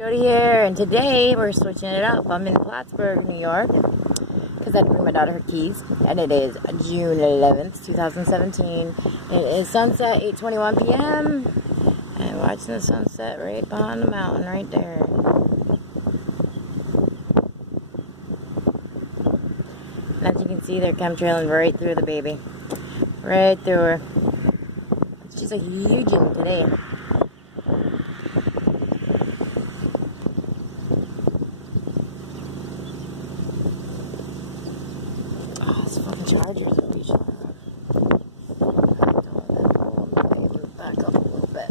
Jody here, and today we're switching it up. I'm in Plattsburgh, New York, because I had to bring my daughter her keys, and it is June 11th, 2017. It is sunset, 8:21 p.m., and watching the sunset right behind the mountain, right there. And as you can see, they're chemtrailing right through the baby. Right through her. She's a huge one today. Oh, this fucking charger's really short. Back up a little bit.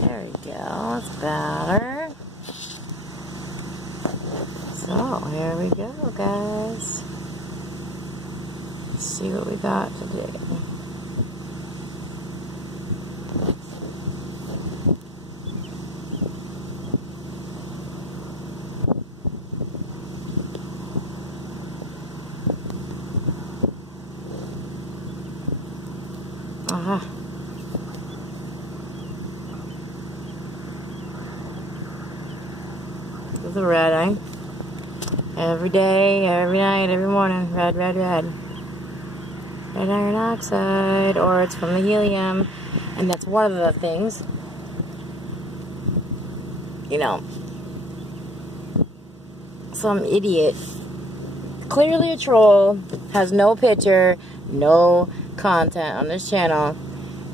There we go. That's better. So, here we go, guys. Let's see what we got today. There's a red eye. Every day, every night, every morning. Red, red, red. Red iron oxide, or it's from the helium. And that's one of the things. You know, some idiot, clearly a troll, has no picture, no content on this channel,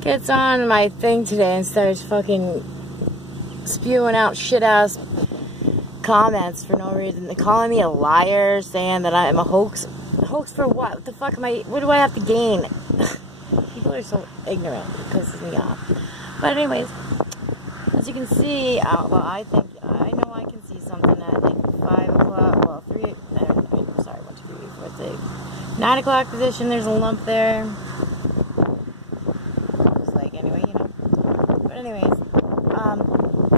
gets on my thing today and starts fucking spewing out shit-ass comments for no reason. They're calling me a liar, saying that I'm a hoax. Hoax for what? What the fuck am I? What do I have to gain? People are so ignorant. It pisses me off. But anyways, as you can see, well, I know I can see something at like 5 o'clock. Well, 3. Sorry, 1, 2, 3, 4, 6. 9 o'clock position. There's a lump there. Just like anyway, you know. But anyways,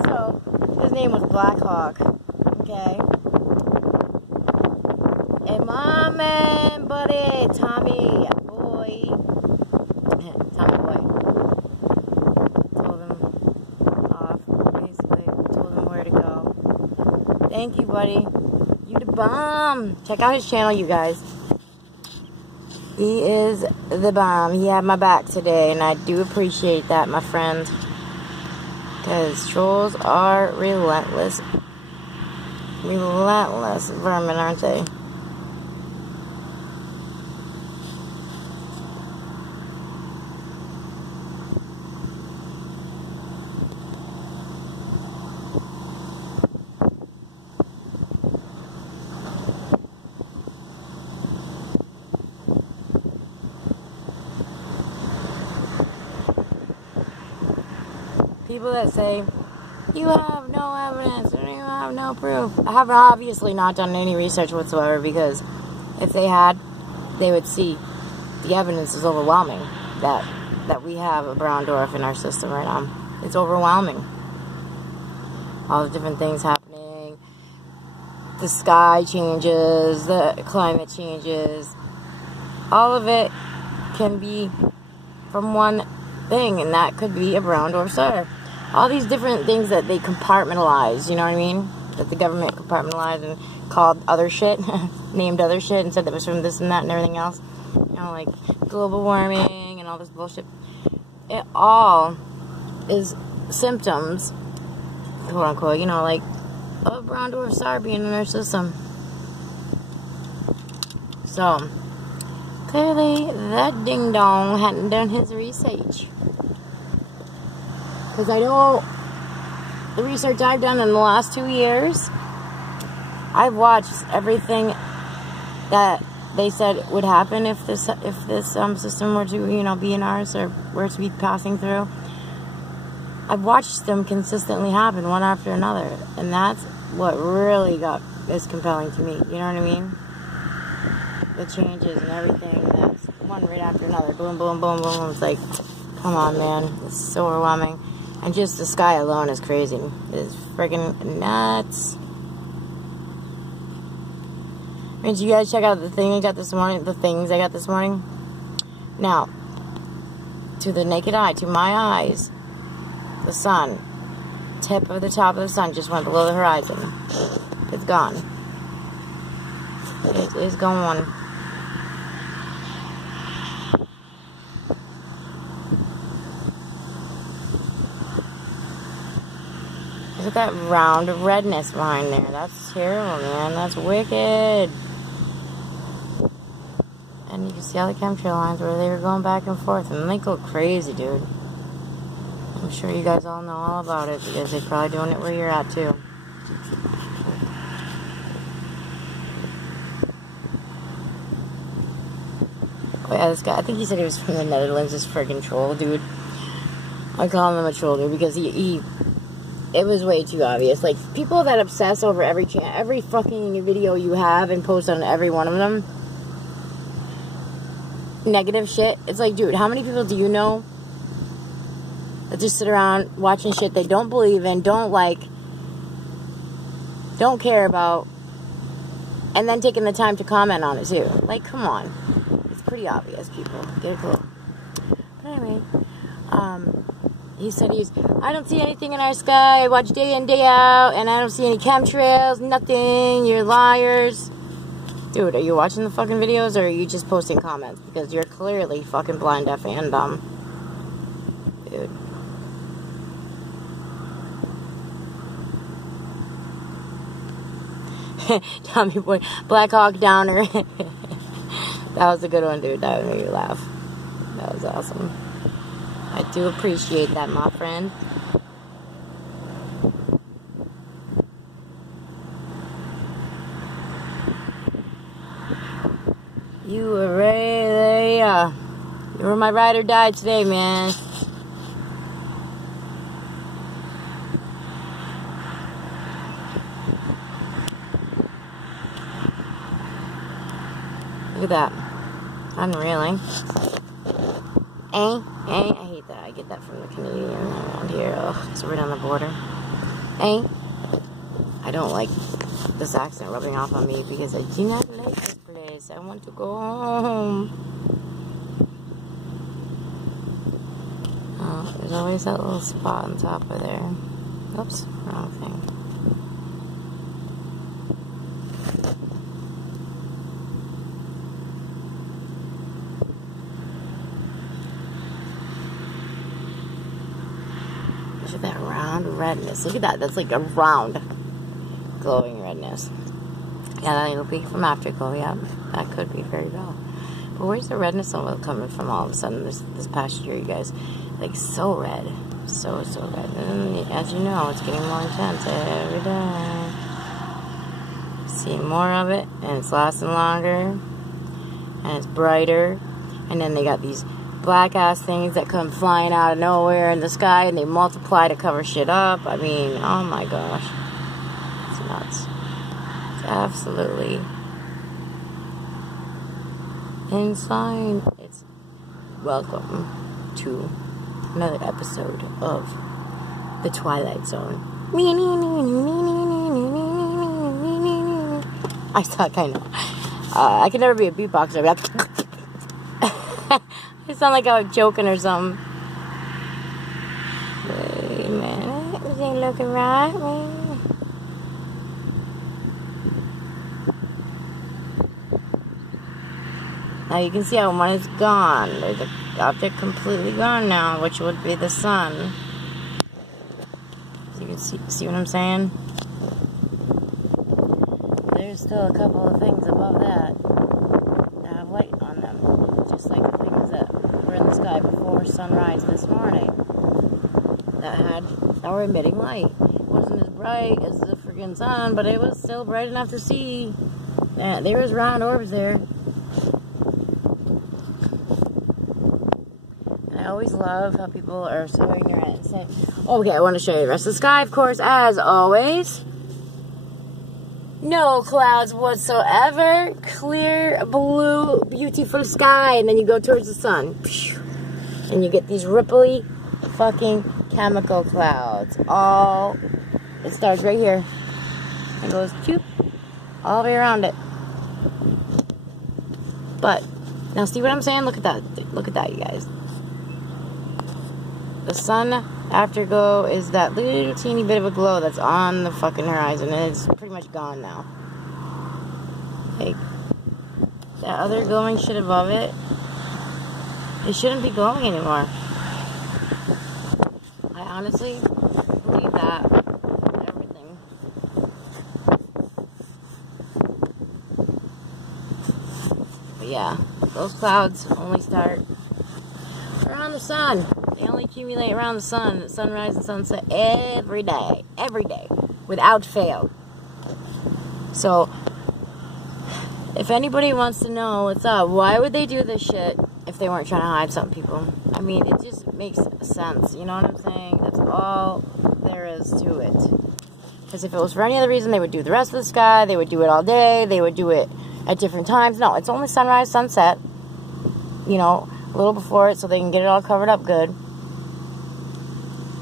so his name was Black Hawk. Okay. Hey, mom and buddy, Tommy boy, Tommy boy, told him off, basically, told him where to go. Thank you, buddy. You the bomb. Check out his channel, you guys. He is the bomb. He had my back today, and I do appreciate that, my friend. Because trolls are relentless. Relentless vermin, aren't they? People that say, you have no evidence, or you have no proof. I have obviously not done any research whatsoever, because if they had, they would see the evidence is overwhelming that we have a brown dwarf in our system right now. It's overwhelming. All the different things happening. The sky changes, the climate changes. All of it can be from one thing, and that could be a brown dwarf star. All these different things that they compartmentalize, you know what I mean? That the government compartmentalized and called other shit, named other shit, and said that was from this and that and everything else. You know, like global warming and all this bullshit. It all is symptoms, quote unquote, you know, like a brown dwarf star being in our system. So, clearly that ding dong hadn't done his research. Because I know the research I've done in the last 2 years, I've watched everything that they said would happen if this system were to, you know, be in ours, or were to be passing through. I've watched them consistently happen one after another, and that's what really is compelling to me. You know what I mean? The changes and everything. That's one right after another. Boom, boom, boom, boom. It's like, come on, man. It's so overwhelming. And just the sky alone is crazy. It is friggin' nuts. Did you guys check out the thing I got this morning? The things I got this morning? Now, to the naked eye, to my eyes, the sun, tip of the top of the sun just went below the horizon. It's gone. It is gone. Look at that round of redness behind there. That's terrible, man. That's wicked. And you can see all the chemtrail lines where they were going back and forth. And they go crazy, dude. I'm sure you guys all know all about it because they're probably doing it where you're at, too. Oh, yeah, this guy, I think he said he was from the Netherlands, this friggin' troll, dude. I call him a troll, dude, because it was way too obvious. Like, people that obsess over every fucking video you have and post on every one of them, negative shit. It's like, dude, how many people do you know that just sit around watching shit they don't believe in, don't like, don't care about, and then taking the time to comment on it too? Like, come on. It's pretty obvious, people. Get a clue. But anyway, he said I don't see anything in our sky. I watch day in, day out, and I don't see any chemtrails, nothing. You're liars. Dude, are you watching the fucking videos, or are you just posting comments? Because you're clearly fucking blind, deaf, and dumb. Dude. Tommy boy, Black Hawk Downer. That was a good one, dude. That made me laugh. That was awesome. I do appreciate that, my friend. You were right there. You were my ride or die today, man. Look at that. Unreal. I hate that. I get that from the Canadian around here. Ugh, it's right on the border. I don't like this accent rubbing off on me because I do not like this place. I want to go home. Oh, there's always that little spot on top of there. Oops, wrong thing. Look at that round redness. Look at that. That's like a round glowing redness. Yeah, it'll be from afterglow. Yeah, that could be very well. But where's the redness coming from all of a sudden this past year, you guys? Like, so red. So red. And as you know, it's getting more intense every day. Seeing more of it, and it's lasting longer, and it's brighter. And then they got these black-ass things that come flying out of nowhere in the sky, and they multiply to cover shit up. I mean, oh my gosh. It's nuts. It's absolutely insane. It's welcome to another episode of The Twilight Zone. I suck, I know. I can never be a beatboxer. I'd be like, it sound like I was joking or something. Wait a minute. This ain't looking right, man. Now you can see how one is gone. There's an object completely gone now, which would be the sun. So you can see what I'm saying? There's still a couple of things above that have light on them. Just like the things that were in the sky before sunrise this morning that were emitting light. It wasn't as bright as the freaking sun, but it was still bright enough to see. Yeah, there was round orbs there. And I always love how people are so ignorant and say, okay, I want to show you the rest of the sky, of course, as always. No clouds whatsoever. Clear, blue, beautiful sky. And then you go towards the sun. And you get these ripply fucking chemical clouds. It starts right here. And goes, choop, all the way around it. But, now see what I'm saying? Look at that. Look at that, you guys. the sun afterglow is that little teeny bit of a glow that's on the fucking horizon, and it's pretty much gone now. Like, that other glowing shit above it, it shouldn't be glowing anymore. I honestly believe that. Everything. But yeah, those clouds only start around the sun. They only accumulate around the sun, sunrise and sunset every day, without fail. So, if anybody wants to know what's up, why would they do this shit if they weren't trying to hide something, people? I mean, it just makes sense, you know what I'm saying? That's all there is to it. Because if it was for any other reason, they would do the rest of the sky, they would do it all day, they would do it at different times. No, it's only sunrise, sunset, you know, a little before it so they can get it all covered up good.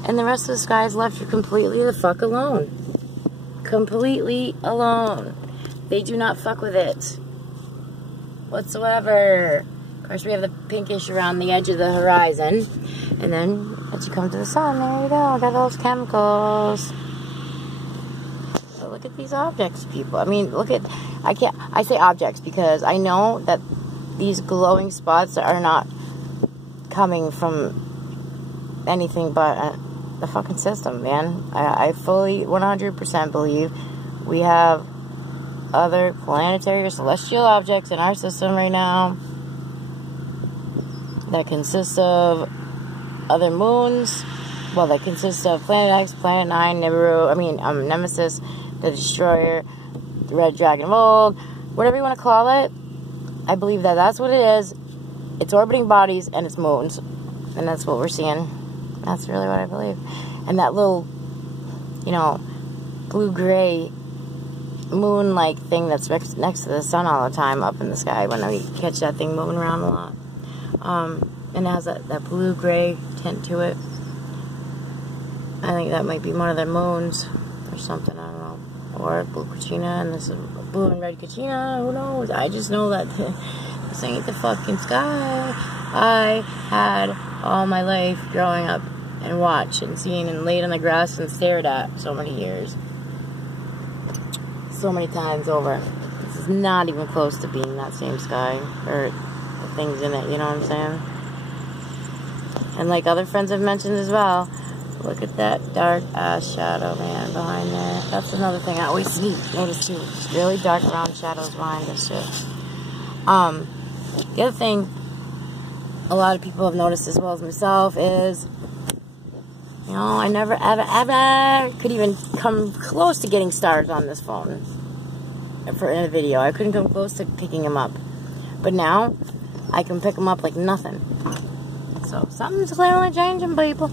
And the rest of the sky is left completely the fuck alone. Completely alone. They do not fuck with it whatsoever. Of course, we have the pinkish around the edge of the horizon. And then, as you come to the sun, there you go. Got those chemicals. So look at these objects, people. I mean, look at... I say objects because I know that these glowing spots are not coming from anything but the fucking system, man. I fully 100% believe we have other planetary or celestial objects in our system right now that consist of other moons. Well, that consist of Planet X, Planet 9, Nibiru, Nemesis, the Destroyer, the Red Dragon of Old, whatever you want to call it. I believe that that's what it is. It's orbiting bodies and it's moons. And that's what we're seeing. That's really what I believe. And that little, you know, blue-gray moon-like thing that's next to the sun all the time up in the sky when we catch that thing moving around a lot. And it has that blue-gray tint to it. I think that might be one of their moons or something, I don't know. Or blue Kachina, and this is blue and red Kachina, who knows? I just know that this ain't the fucking sky I had all my life growing up and watched and seen and laid on the grass and stared at so many years. So many times over. This is not even close to being that same sky, or the things in it, you know what I'm saying? And like other friends have mentioned as well, look at that dark ass shadow, man, behind there. That's another thing I always notice too. Really dark round shadows behind this shit. The other thing a lot of people have noticed as well as myself is, you know, I never ever could even come close to getting stars on this phone in a video. I couldn't come close to picking them up. But now, I can pick them up like nothing. So, something's clearly changing, people.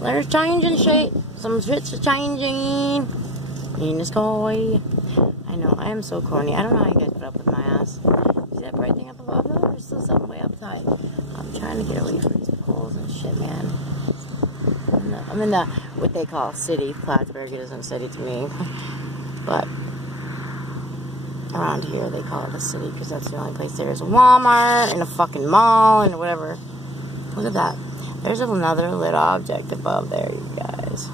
There's changing shit. Some shit's changing in the sky. I know, I am so corny. I don't know how you guys put up with my ass. See that bright thing up above though? There's still something way up high. I'm trying to get away from these poles and shit, man. I'm in the, what they call city. Plattsburgh isn't a city to me. But, around here they call it a city because that's the only place there is a Walmart and a fucking mall and whatever. Look at that. There's another lit object above there, you guys.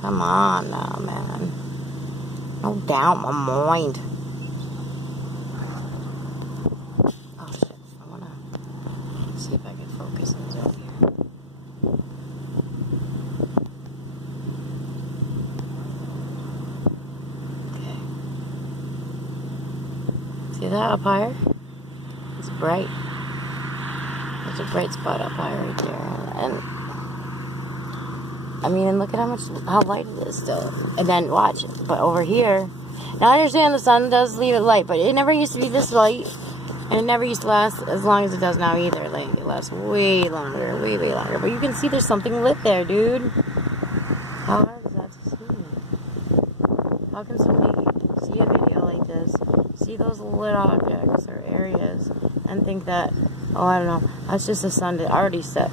Come on now, man. Don't doubt my mind. Oh, shit. I want to see if I can focus and zoom here. Okay. See that up higher? It's bright. There's a bright spot up high right there. And I mean, and look at how light it is still. And then watch it. But over here, now I understand the sun does leave it light, but it never used to be this light. And it never used to last as long as it does now either. Like, it lasts way longer, way longer. But you can see there's something lit there, dude. How hard is that to see? How can somebody see a video like this, see those lit objects or areas, and think that, oh, I don't know, that's just the sun that already set.